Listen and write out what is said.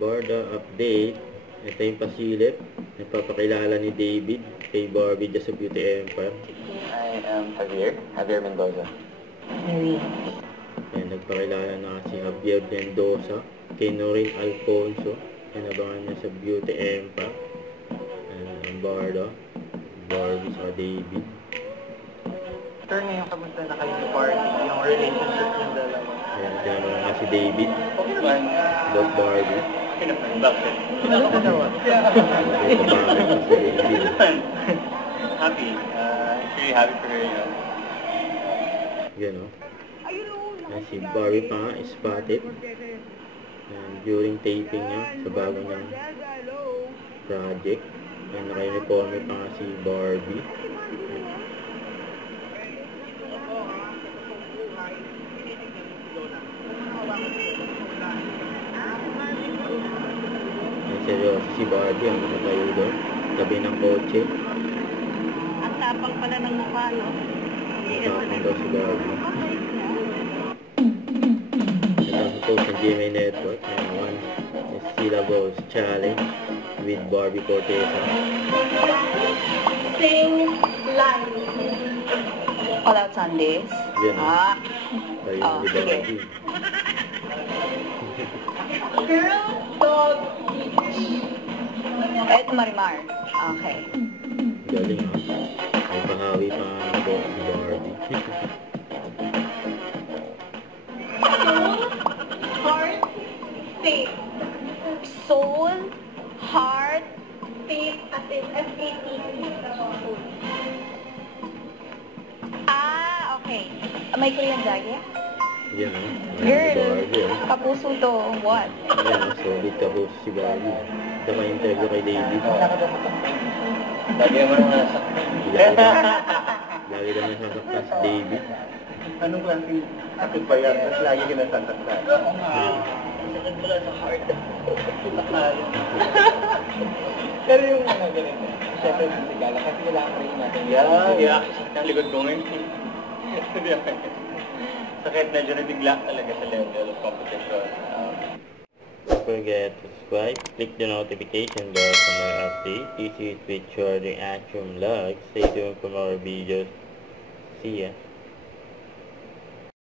Borda update. Ito yung pasilip. Nagpapakilala ni David kay Barbie dyan sa Beauty Empire. I am Javier Mendoza. Ayan, nagpakilala na si Javier Mendoza kay Noreen Alfonso. Inabangan niya sa Beauty Empire. Ang Borda, Barbie sa David. Sir, ngayon kamusta na kayo ni Barbie? Yung relationship ng dalawa? Ayan, tinabangan nga si David. Love Barbie. Bakit? Happy. Really happy for her, you know. Yan o. Si Barbie pa nga, spotted. During taping niya sa bago niyang project. Naka-uniforme pa nga si Barbie. Seryoso si Barbie ang nakatayo doon, tabi ng kotse. Ang tapang pala ng mukha, no? Tapang daw si Barbie. Natapos sa GMA Network, one is Syllables Challenge with Barbie Corteza. Sing live. All Out Sundays? Yan. Ayun ni sige. Barbie. Girl, dog, Eto Marimar. Okay. Galing ha. May pahawi pa ang buhok si Barbie. Heart, faith. Soul, heart, faith, as in F-A-T-E. Okay. May Korean dagger? Yan ha. Girl, Barbie ha. kapuso to. What? Yan ha. Solid kapuso si Barbie. Naka-interview kay David. Lagi naman ang nasaktan. Lagi naman nasasaktan si David. Anong klaseng sakit ba yan? Tapos lagi ka nasasaktan. Oo nga. Ang sakit pala sa heart. Pero yung mga ganito, siyempre physical, kasi kailangan rin natin. Yeah. Sakit ang likod ko ngayon. Sakit na dyan nabigla talaga sa level of competition. Don't forget to subscribe, click the notification bell for more updates. This is Twitch Charging Action Vlog. Stay tuned for more videos. See ya.